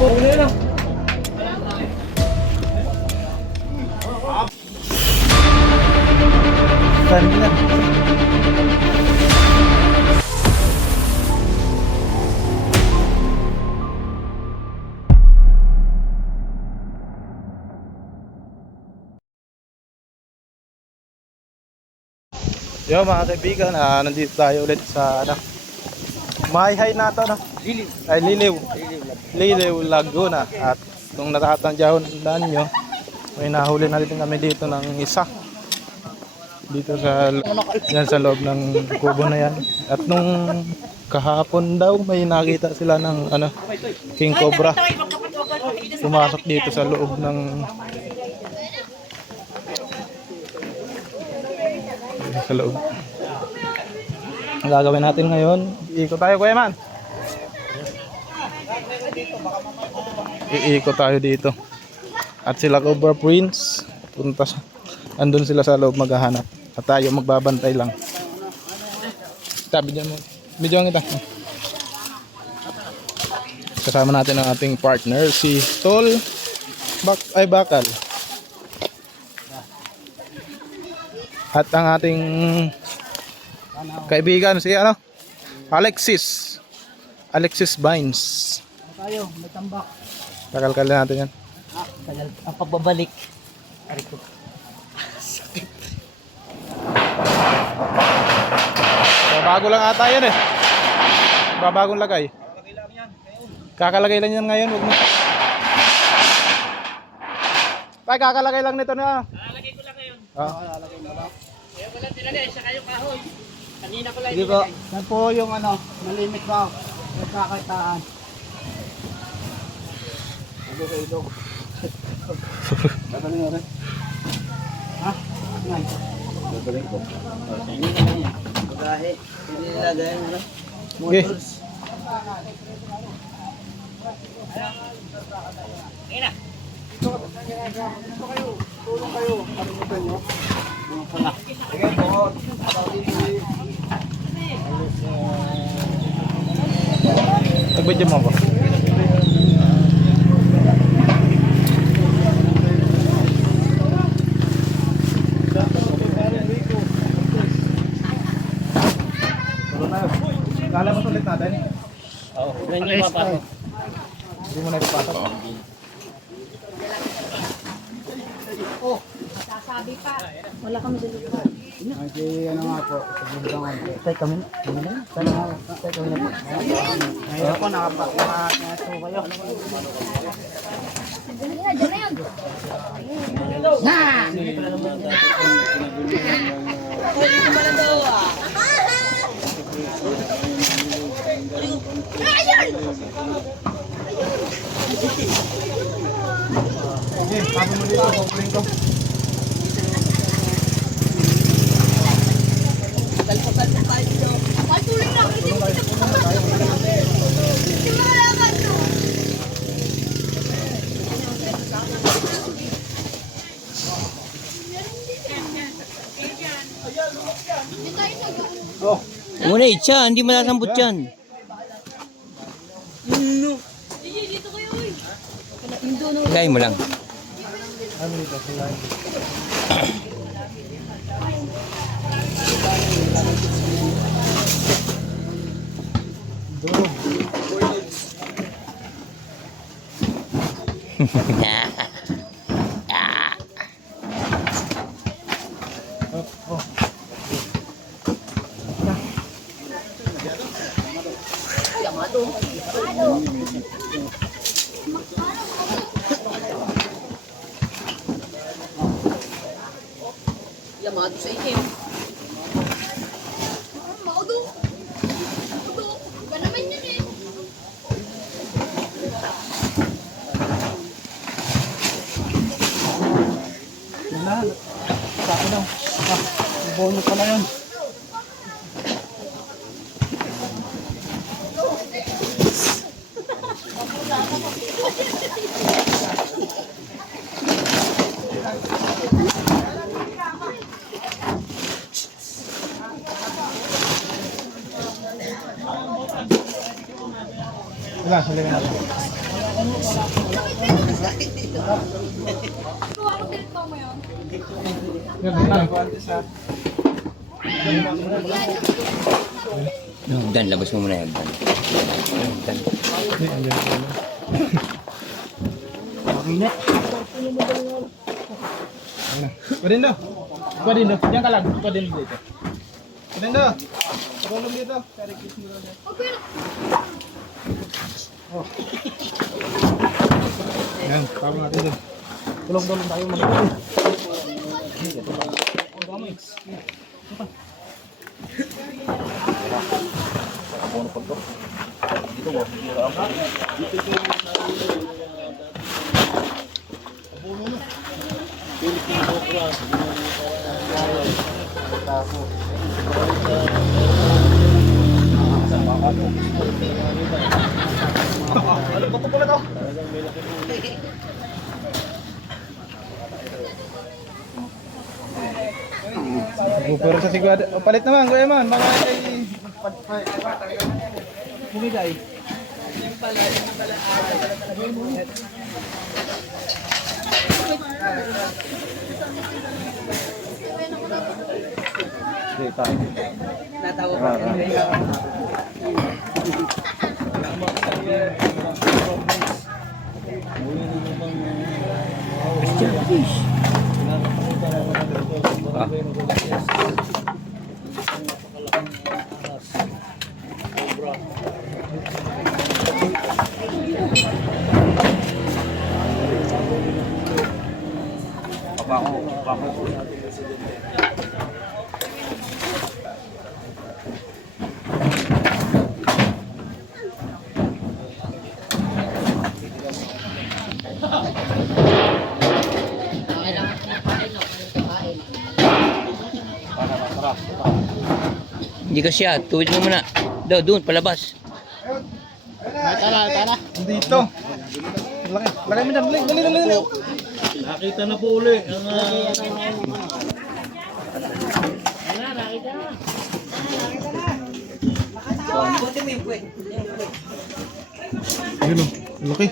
Yo mga kaibigan, nandito tayo ulit sa Mayhay na to, no? Liliw Laguna. At kung natatandaan nyo, may nahuli na rin kami dito ng isa dito sa yan sa loob ng kubo na yan. At nung kahapon daw may nakita sila ng king cobra pumasok dito sa loob ng sa loob. Ang gagawin natin ngayon, iikot tayo, Kuya Man. Iikot tayo dito. At sila Cobra Prince, andun sila sa loob maghahanap. At tayo magbabantay lang. Bidyan mo. Bidyan kita. Kasama natin ang ating partner, si Tol Bakal. At ang ating kaibigan si Alexis Vines. Tayo, may tambak. Tagal natin yan. Tagal ang pagbabalik. Ariko. Sakit. Bago lang ata yan eh. Babagong lagay. Kakalagay lang yan ngayon. Huwag mo. Tay, kakalagay lang nito na. Lalagay ko lang ngayon. Lalagay mo lang. Kaya wala tinalagay, siya kayo kahoy. Kanina ko lang Sige po. Yan po yung malimit ko. Nagkakaitaan. Ilog. Dadalhin mo rin. Ha? Ngay. Dadalhin ko. Hindi naman yan. Bagahe. Hindi nilagay mo rin. Motors. Ngayon na. Gusto kayo. Tulong kayo. Kalimutan nyo. Yung pala. Sige po. Nagbadya mo ba? Lalabas ulit natin? Oo. Hindi mapasok. Hindi mo na ipapasok? Sasabi pa. Wala kami sa lupa. Ay, ano nga po. Sabihan ko. Tay kami na. Kami na. Tay kami na po. Ngayon po, nakapaso kayo. Okay, tapos mo dito. Complain ko. Patuloy lang. Hindi mo kita pupunta. Hindi mo alaman to. Muna itcha, hindi malasambot yan. Dito kayo eh. Lagay mo lang. Ano dito? Yamato sa itim. Maudo. Maudo. Ba naman yan eh. Wala. Sa akin daw. Bonus pala yun. Wala, saligan natin. Hagdan, labas mo muna yung hagdan. Hagdan. Padindo. Padindo. Diyan ka lang. Padindo dito. Padindo. Tulong dito. Oh. Yan, tama natin dun. Tulong-tulong tayo mga. Pero sa sigurado, palit naman, kuya man, mga ay bumigay. Natawa pa. Hindi ka siya, tuwid mo muna. Doon, palabas. Tara. Dito. Laki. Laki mo dyan. Dali. Nakita na po uli. Buti mo yung puwet. Ayun o. Laki.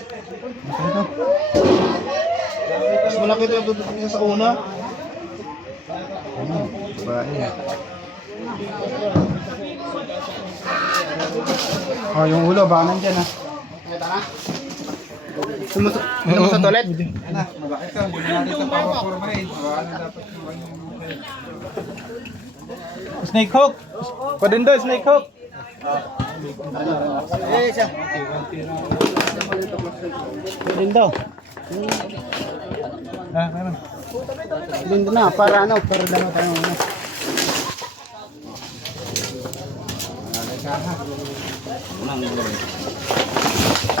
Mas malaki ito sa una. Babae. Oh, yung ulo, baka nandyan ha. Ano sa toilet? Bakit ka? Hindi natin ito papapormahin. Ano dapat Snake hook. Padindo, snake hook. Siya. Padindo. Ano? Lindo na, para dama tayo.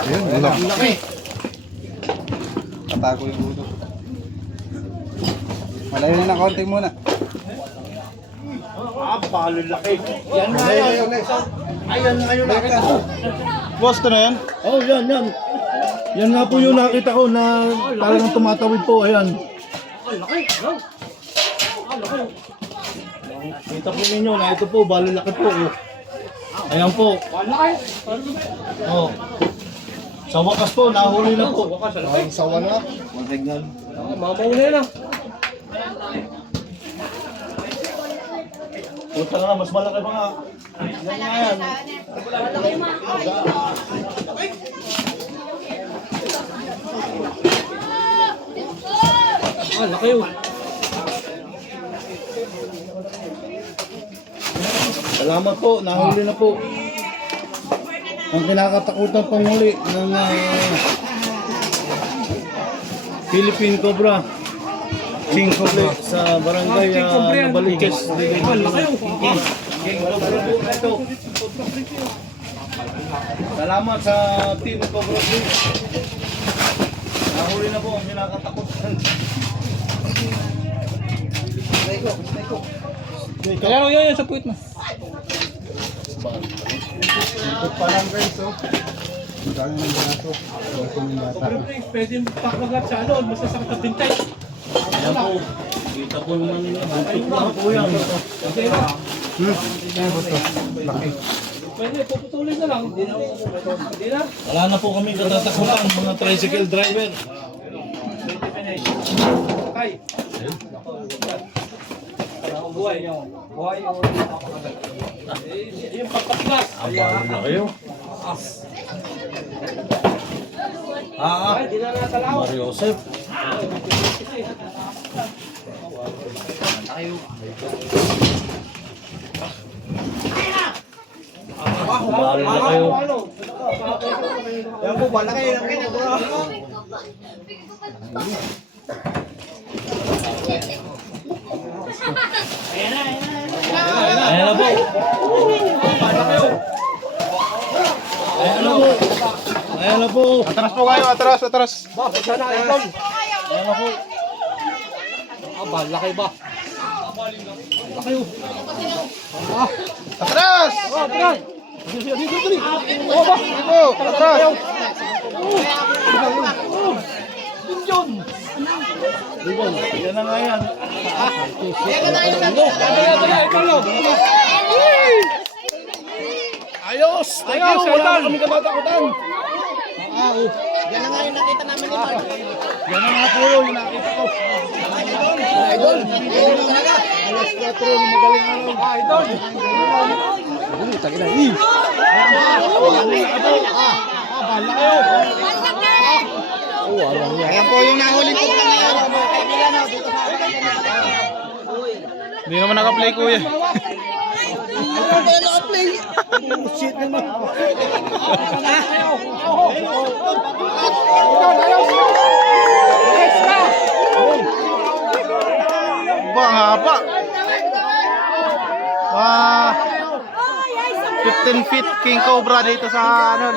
Ayun, ulo. Tatago yung ulo. Malayo na ng konti muna. Yan na yan. Ayun nakita ko. Boss, ito na yan? Oh, yan. Yan nga po yung nakita ko na talagang tumatawid po. Ayan. Kita po ninyo na ito po, balalaki po. Oh. Ayan po. Oh. Sa wakas po, nahuli na po. Ang sawa na. Matignan. Mamauna na. Punta na, mas malaki pa nga. Yan nga yan. Laki yun. Salamat po, nahuli na po. Ang kinakatakutan panghuli ng Philippine Cobra. King Cobra sa barangay Nabaliches. Salamat sa Team Cobra Bridge. Nahuli na po ang kinakatakutan. Kaya yun sa puwit mo. Ikot pa lang guys, oh. Magkano ng barato? Pwede paklagat sa ano, masasakit na bintay. Ayan po. Kita po naman buntot lang po yan. Laki. Pwede, puputulin na lang. Hindi na. Wala na po kami katatakutan, mga tricycle driver. Kay. Buhay niyo. Buhay niyo. Yung pagpatigas. Na kayo? Ay, di na natalaw. Mario Joseph. Bahala na kayo. Yan po, bala kayo. Ayan na po. Ayan na po. Ayan na po. Atras po kayo, atras, atras. Ayan na po. Bahala kayo ba? Atras! Dito, atras. Yan na nga yan. Ayos! Thank you! Wala na kami katatakutan. Yan na nga yung nakita namin ni Mark. Yan na nga po yun, yung nakita ko. Idol, idol talaga. Alas 4, magaling araw. Idol. Bahala kayo. Ayan po yung nahuling punta ngayon. Mga kaibigan, dito sa akin. Hindi naman naka-play kuya. Shit naman. Ba, ang haba. 15 feet king cobra dito sa ano,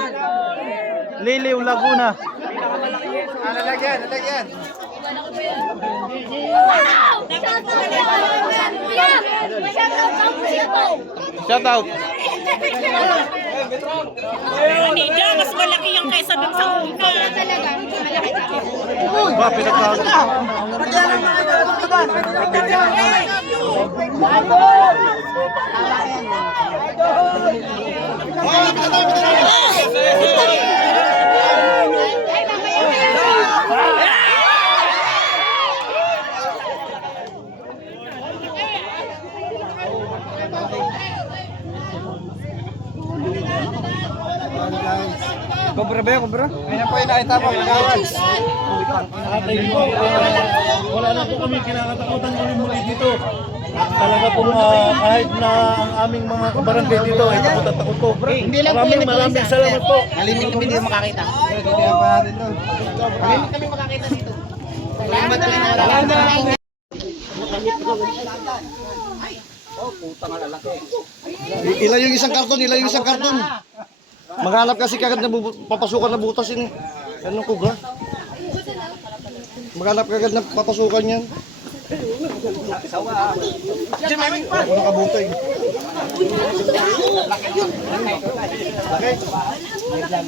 Liliw, Laguna. Nalagyan, nalagyan. Shout out. Nida, mas malaki yung kaysa dun sa una. Talaga, malaki. Ba, pinagkago. Kobra ba yun, kobra? Ganyan po yung nakita mo, kagawan. Atay po, wala na po kami kinakatakutan muli dito. At talaga po kahit na ang aming mga kabarangay dito ay takot at takot po. Maraming salamat po. Nalinig kami dito makakita. Kaya pa natin doon. Nalinig kami makakita dito. Salamat na lang. Ilan yung isang karton, ilan yung isang karton. Maghanap kasi kagad na papasukan na butas yun. Anong kubra? Maghanap kagad na papasukan yan. Ako nakabutay.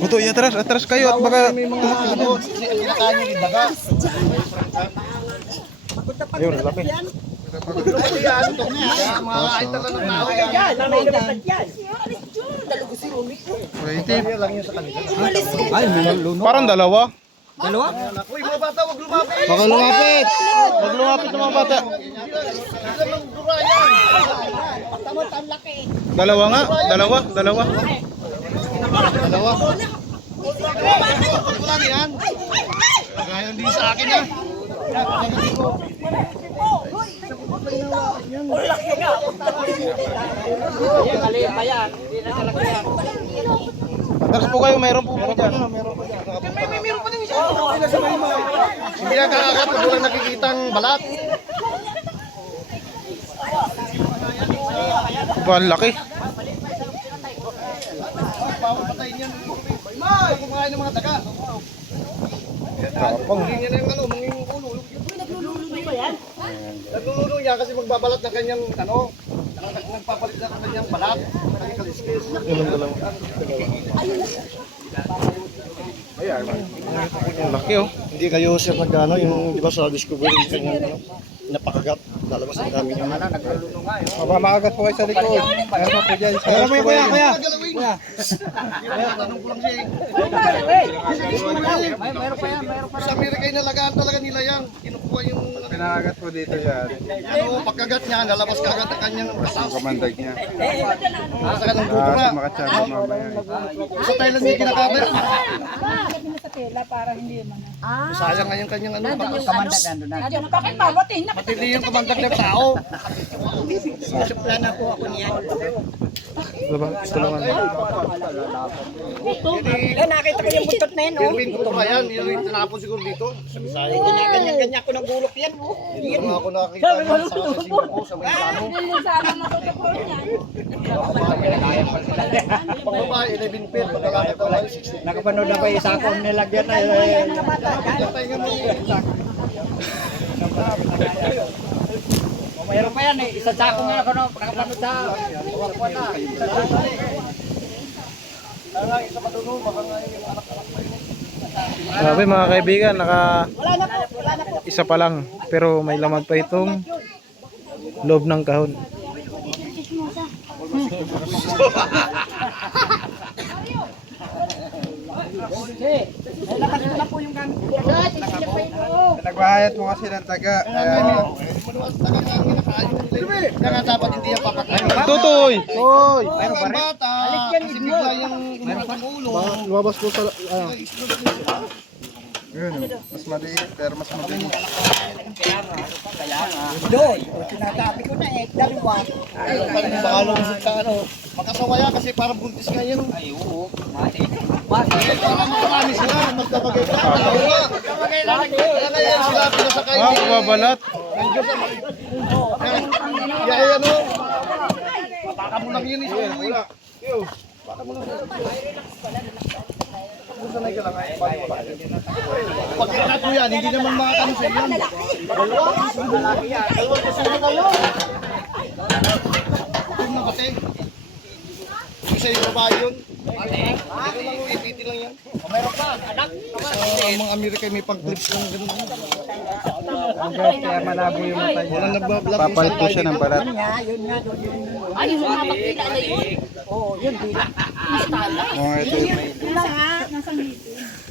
Buto, atras, atras kayo at baka Ano, kinakain yung daga. ayun, laki. Mga aitan lang ng tao. Lang yun sa kanila. Parang dalawa. Uy, mga bata, wag lumapit. Baka lumapit. Wag lumapit ng mga bata. Dalawa nga, dalawa, dalawa. Dalawa. Wala na yan. Kaya hindi sa akin na. Atras po kayo, mayroon po dyan. Hindi na kakakat, wala nakikita ang balat. Ba, ang laki. Patayin yan. May kumain ng mga daga. Manging yan yung ano, manging ulo. Naglululo ba yan? Naglululo yan kasi magbabalat ng kanyang ano, nagpapalit na ng kanyang balat. Kanyang kaliskis. Ang laki oh. Hindi kayo sir nagano yung di ba sa Discovery yung napakagat. lalabas ang dami yung ano. Mabamagat po kayo sa likod. Meron pa po dyan. Meron po kuya. Tanong ko lang siya eh. Sa Amerika inalagaan talaga nila yan. Kinukuha yung Pinakagat po dito yan. pagkagat niya, lalabas kagat ang kanyang Kamandag niya. Nasa kanang bubura. Makachamba mamaya. Sa Thailand niya kinakagat. Sa tela para hindi man. Sayang nga yung kanyang ano. Bakit babatin na? Matindi yung kamandag ng tao. Diba? Tulungan. Nakita ko yung buntot na yun. Erwin, bubura yan. Yung tinapon siguro dito. Ganyan-ganyan ko ng gulok yan. Hindi mo ako nakakita niya sa Singapore sa may plano. Pag babae, 11 feet. Pag lalaki daw ay 16. Nakapanood na ko yung sakong nilagyan na mayroon pa yan eh. Isang sakong nga ako no. Nakapanood sa Grabe mga kaibigan, isa pa lang. Pero may laman pa itong loob ng kahon. Nagbayad mo kasi ng taga. Kaya nga dapat hindi yan papatayin. Tutoy! Toy! Mayroon pa rin? Bata, kasi bigla yung umiyak ang ulo. Lumabas po sa... Yun, mas maliit pero mas mabilis. Doy, sinasabi ko na eh, dalawa. Baka lumusot ka ano. Makasawaya kasi parang buntis nga yan. ay oo. Parang marami sila. Magkabagay ka. Kaya ngayon sila pinasakay. Ah, kumabalat. Kaya ano. Baka mo lang yun eh. Wala. Pagkita ko yan, hindi naman makakano sa yan. Dalawa kasi na kayo. Ito na kasi. Isa yung babae yun. Ito lang, ipiti lang yan. Sa mga Amerika may pag-clips lang ganun. Kaya malabo yung mata niya. Walang nagbablog. Papalit po siya ng balat. Ayun nga, makita na yun. Oo, yun, bila. Oh, ito yung may...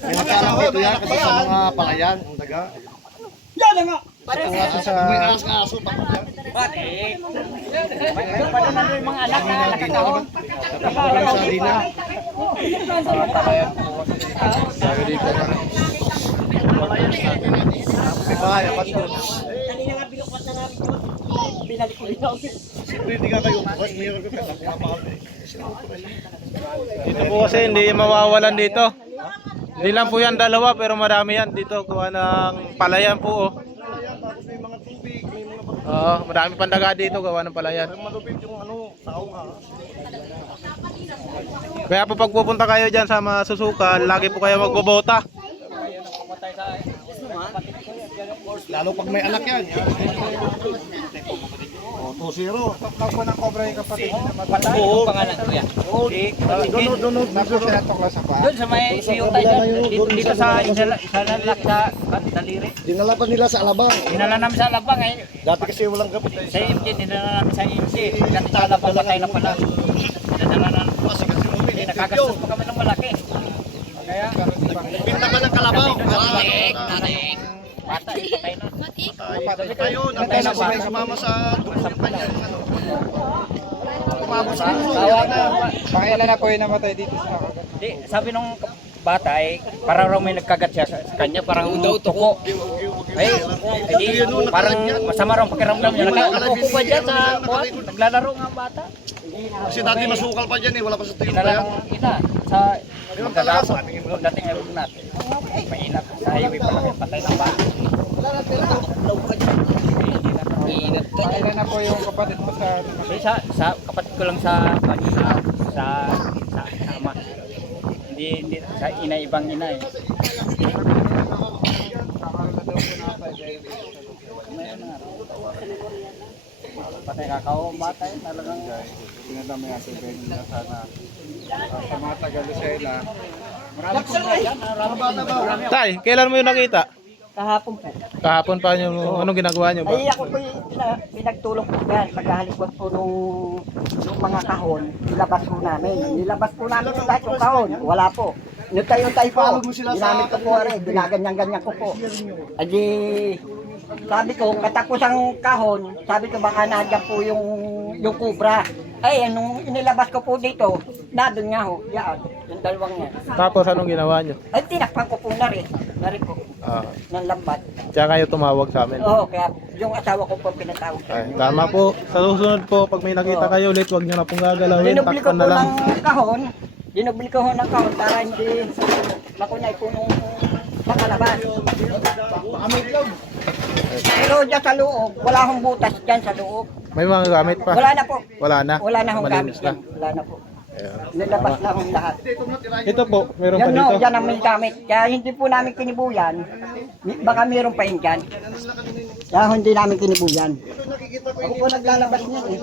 May nakalang dito yan kasi sa mga palayan, ang daga. May aas na aso, bakit yan? Yung mga anak na nakataon. Sa Lina. Sabi dito na. May bahay, apat doon. Kanina nga binukwat na namin yun. Binalik ko rin ako. Siyempre hindi nga kayo, mayroon ka napakapakal. Dito po kasi hindi mawawalan dito. Hindi lang po yan dalawa pero marami yan dito. Kuha ng palayan po. Oh. Tapos may mga tubig, may mga bato. Oo, marami pandaga dito gawa ng palayan. Malupit yung ano, tao nga. Kaya po pag pupunta kayo dyan sa Masusukal, lagi po kayo magbobota. Lalo pag may anak yan. O, 2-0. Takbo ng cobra yung kapatid na Oo, pangalan ko yan. Doon. Nasa sinatokla sa pa. Doon sa may siyota dyan. Dito sa isalak sa daliri. Dinala pa nila sa Alabang. Dinala namin sa Alabang eh. Dati kasi walang gamot. Sa IMG, dinala namin sa IMG. Dati sa Alabang patay na pala. Dinala namin. Hindi, nakagastos pa kami ng malaki. Kaya, Pinta pa ng kalabaw. bata, patay na. Tayo, natay na sa may sumama sa dugo yung kanyang ano. Kumabos sa Tawa na. Pakailan na po yung namatay dito sa Kagat. Di, sabi nung bata ay parang raw may nagkagat siya sa kanya, parang tuko. Ay, di, parang masama raw ang pakiramdam niya. Nakaupo pa dyan sa kuwan, naglalaro nga ang bata. Kasi dati masukal pa dyan eh, wala pa sa tuyo Dinala pa yan. ng ina sa magdadako. Dating ay natin. Mainap sa highway pa lang patay ng bata. Pakailan na po yung kapatid mo sa... Sa kapatid ko lang sa ama. Hindi sa ina ibang ina eh. Patay kakao bata eh, talagang Pinadami ang sabihin nila sana sa mga taga Lucena. marami po na yan, marami. Tay, kailan mo yung nakita? Kahapon po. Kahapon pa nyo, anong ginagawa nyo ba? Ay, ako po pinagtulong po yan. Pagkahalikot po nung mga kahon, nilabas po namin. Nilabas po namin yung lahat yung kahon. Wala po. Nutay-utay po. Ginamit ko po rin. Ginaganyan-ganyan ko po. Ay di, sabi ko, katapos ang kahon, sabi ko baka nandiyan po yung kubra. Ay, nung inilabas ko po dito, nandun nga ho. Yan, yung dalawang yan. Tapos anong ginawa nyo? Ay, tinakpan ko po na rin. Na rin po. Ah, Ng lambat. kaya kayo tumawag sa amin. Oo, kaya yung asawa ko po pinatawag. Ay, tama po. Sa susunod po, pag may nakita kayo ulit, huwag nyo na pong gagalawin. Dinubli ko Takpan po na lang. ng kahon. Dinubli ko ng kahon para hindi makunay po nung makalabas. Pero dyan sa loob, wala akong butas dyan sa loob. May mga gamit pa. Wala na po. Wala na. Wala na akong gamit Malinis na. dyan. Wala na po. Ayan. Nilabas na akong lahat. Ito po, meron pa Yan dito. no, dyan ang may gamit. Kaya hindi po namin kinibuyan. Baka meron pa yun dyan. Kaya hindi namin kinibuyan. Ako po naglalabas niyan eh.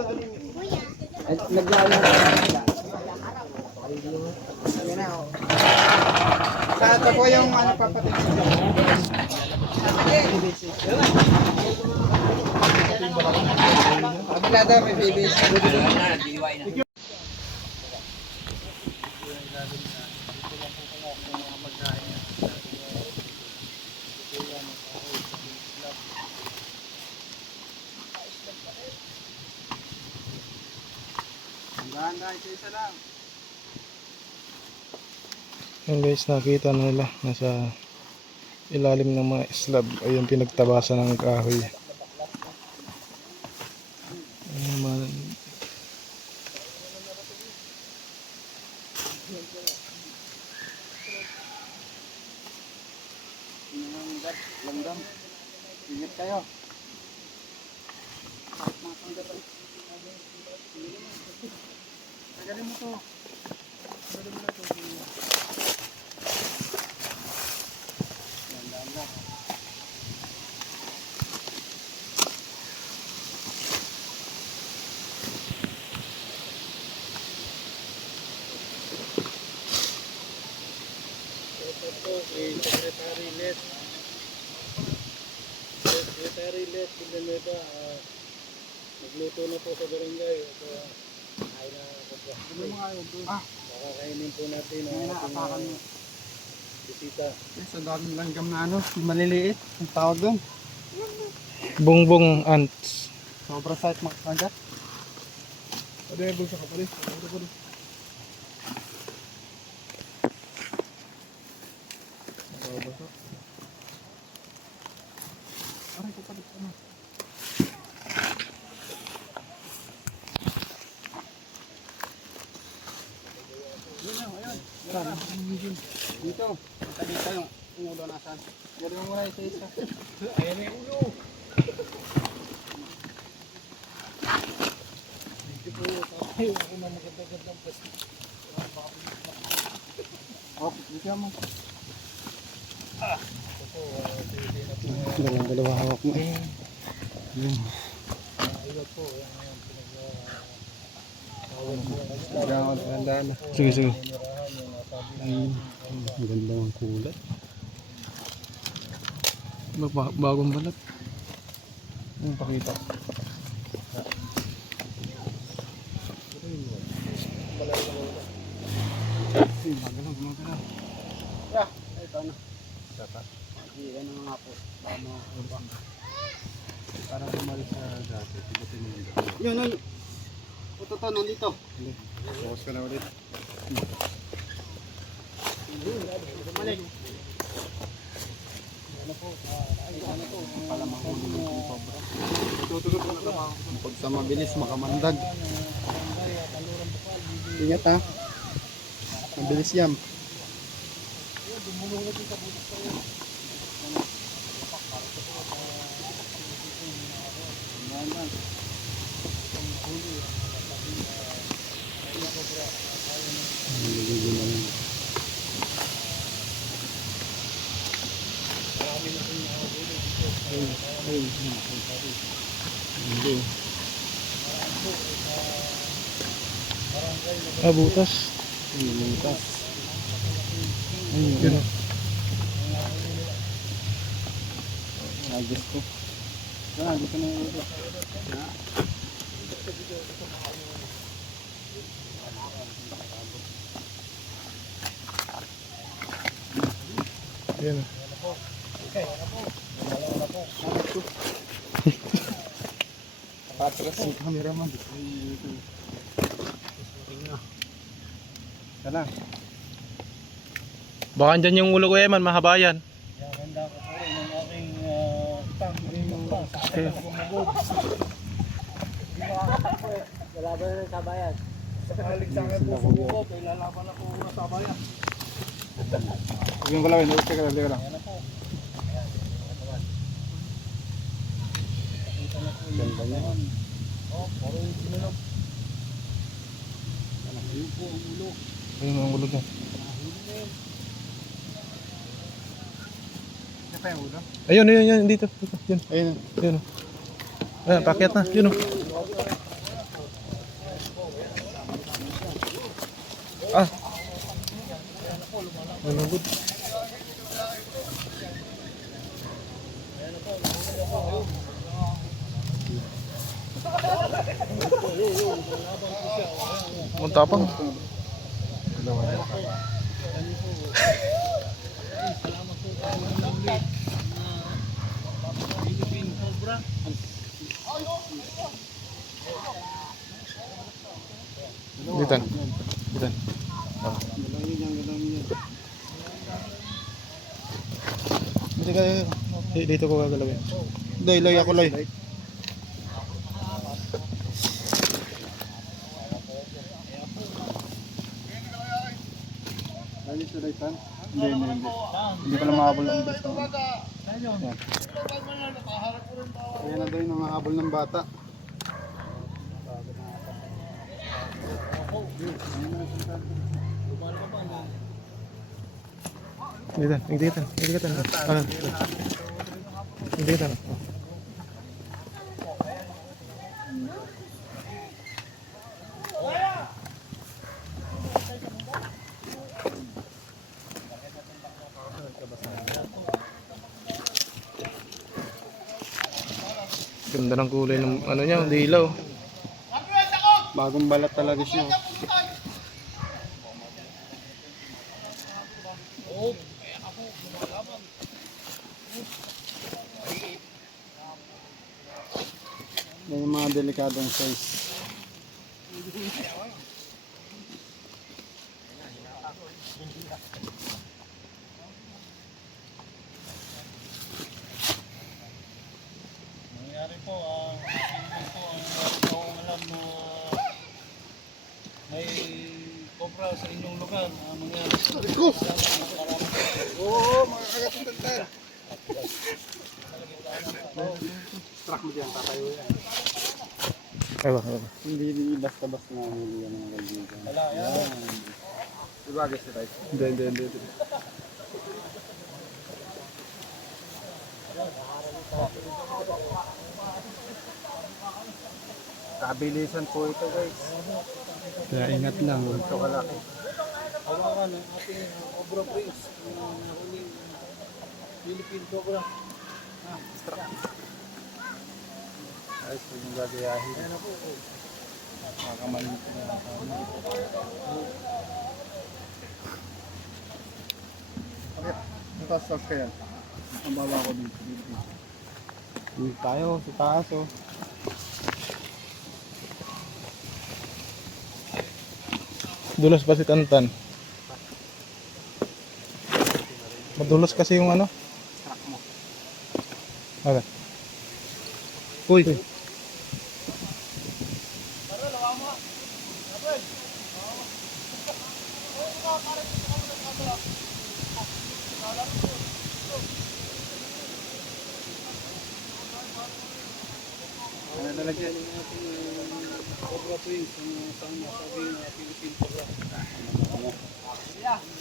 Naglalabas niyan. Ito po yung ano papatin. Kabila may babies. Yan guys, nakita na nila. Nasa ilalim ng mga slab ay yung pinagtabasan ng kahoy. Ano naman? Ingat kayo. Tagalin mo to. Secretary Les Villanueva, nagluto na po sa barangay at kain na po. Kakakainin po natin ang ating bisita. Sa daming langgam na ano, maliliit. Ang tawag doon. Bungbong ants. Sobra size makakagat. Ano yung bulsa ka pala? Dito. Tabi tayo. Yung ulo nasan. Gawin mo muna isa-isa. Ayan na yung ulo. Oh, dito mo. Dalawa hawak mo. Sige, sige. Ang ganda ng kulay. Bagong balat. Yung pakita. Ito na. Iyan na nga po. Para bumalik sa dati. Yun, yun. Ito to, nandito. Bawas ka na ulit. Bumalik. Pag sa mabilis, makamandag. Ingat ha. Mabilis yan. Ah, butas. Butas. Yun. Diyos ko. Dito na yung ulo. Yan. Cameraman. Tara. Baka andyan yung ulo ko, Eman, mahaba yan. Handa ko po rin ang aking tang. Okay. Wala ba na sa bayan? Halig sa akin po subuko. Ilalaban ako sa bayan. Yung kalawin, teka lang. Ganda niya. Ayun ang ulo dyan. Ano pa yung ulo? Ayun, dito. Yun. Ayun. Yun. Ayan, pakyat na. Yun. Ah. Ano good? Ang tapang. Ditan. Ditan. Oh. Hindi ka. Dito ko gagalawin. Lay ako lay. Lay sa laitan? Hindi. Hindi pala mahabol ang basta. Yan. Ayan na daw yung nangahabol ng bata. Ditan. Ano? Ditan. Ganda ng kulay ng ano niya, dilaw. Bagong balat talaga siya. Yan yung mga delikadong size. Nangyari po, alam na may cobra sa inyong lugar. Mangyari po. Oo, mga kagatang. Truck mo dyan, tatayo yan. Ewa. Hindi basta-basta na huli yan mga kaibigan. Wala yan. Diba guys, right? Hindi. Kabilisan po ito guys. Kaya ingat lang. Ito kalaki. Hawakan ang ating Cobra Prince. Nahuling Philippine Cobra. Ayos po yung gagayahin. Ayan po. Makakamalin po na ako. Okay. Taas kaya. Ang baba ko dito. Dito tayo sa taas oh. Dulos pa si Tantan. Madulos kasi yung ano. Okay. Uy. Ano talaga? Cobra Prince. Ang saan nasabi na Philippine Cobra.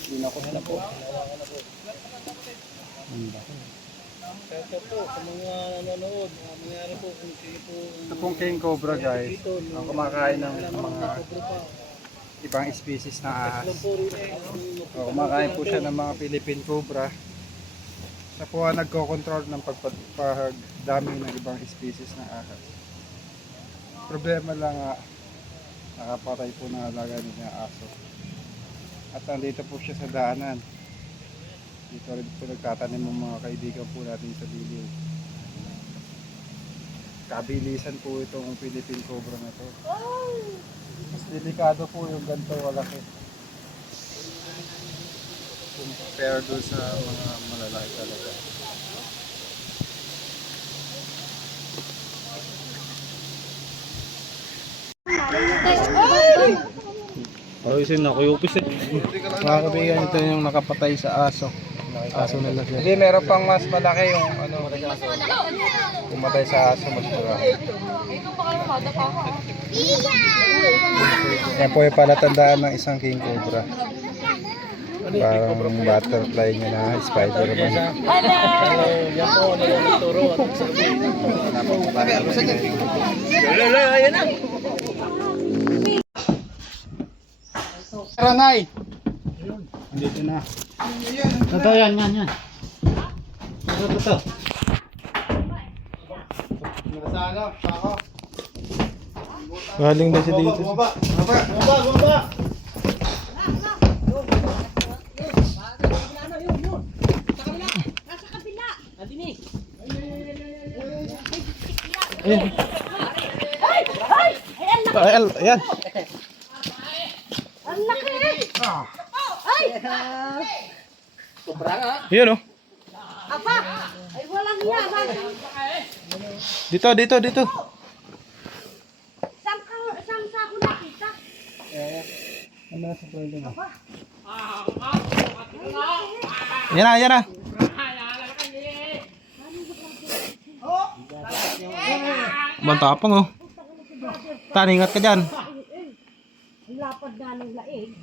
Dinakot na po. Kaya po, sa mga nanonood, mangyari po kung sino po Ito pong king cobra guys. Ang kumakain ng mga ibang species na ahas. po rin Kumakain po siya ng mga Philippine cobra. Siya po ang nagko-control ng pagdami ng ibang species ng ahas. Problema lang nakapatay po ng alaga niya aso. At nandito po siya sa daanan. Dito rin po nagtatanim ng mga kaibigan po natin sa Liliw. Kabilisan po itong Philippine Cobra na to. Mas delikado po yung ganito walaki. Compare doon sa mga malalaki talaga. Mga kaibigan, ito yung nakapatay sa aso. Aso nila siya. Hindi, meron pang mas malaki yung pumatay sa aso mas marami. Yan po yung palatandaan ng isang king cobra. Parang butterfly niya na Spider-Man. Ranay! Dito na. Ito yan. Ito. Galing na siya dito. Bumaba! Ayan. Ayan. Ang laki! Ay! Ayan oh. Apa! Ay, walang yaman! Dito. Saan sa ako nakita? Yan na. Bantapang oh. Taningat ka dyan. Ang lapad na ng laig.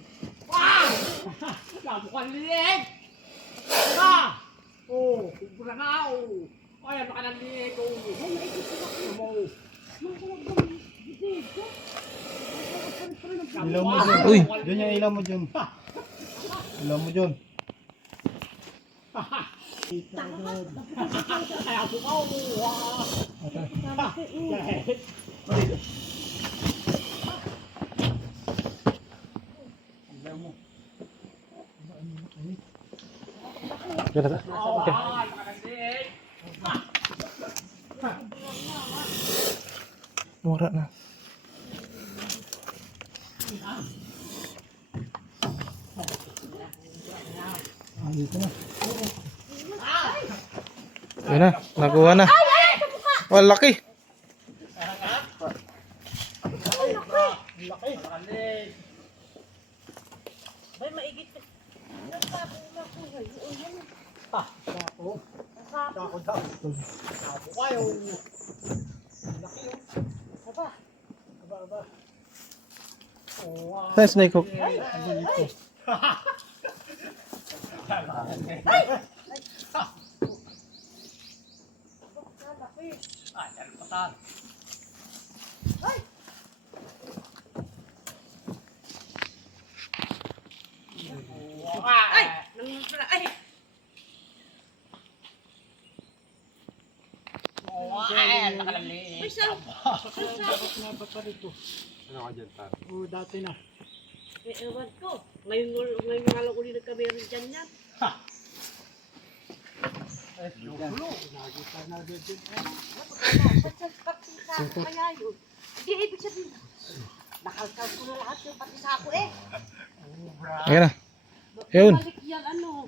Ilaw mo dyan. Uy. Yun yung ilaw mo dyan. Ilaw mo dyan. Mura na. Yun na, nakuha na. Oh, laki. Bay, maigit. Saan snake hook? Ewan ko. Ngayon nga lang ulit nagkameron dyan yan. Kaya yun. Hindi, ibig sabihin. Nakalkal ko na lahat yung pati sa ako eh. Ayan na. Yun. Balik yan ano.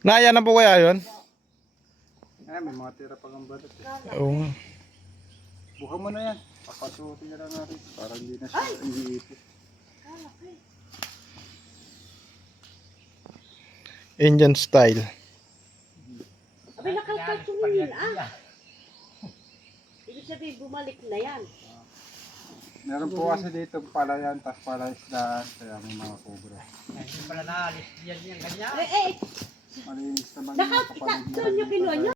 Naya na po kaya yun? May mga tira pang ang balat. Oo nga. Buka mo na yan. Papasukin na lang natin para hindi na siya iniipit. Indian style. Abay, nakalkal ko yun ah. Ibig sabihin, bumalik na yan. Meron po kasi dito palayan, tas palaisdaan, kaya may mga cobra. Hindi pala naalis yan ganyan. Eh, Malinis naman yung mga doon yung kinuha nyo.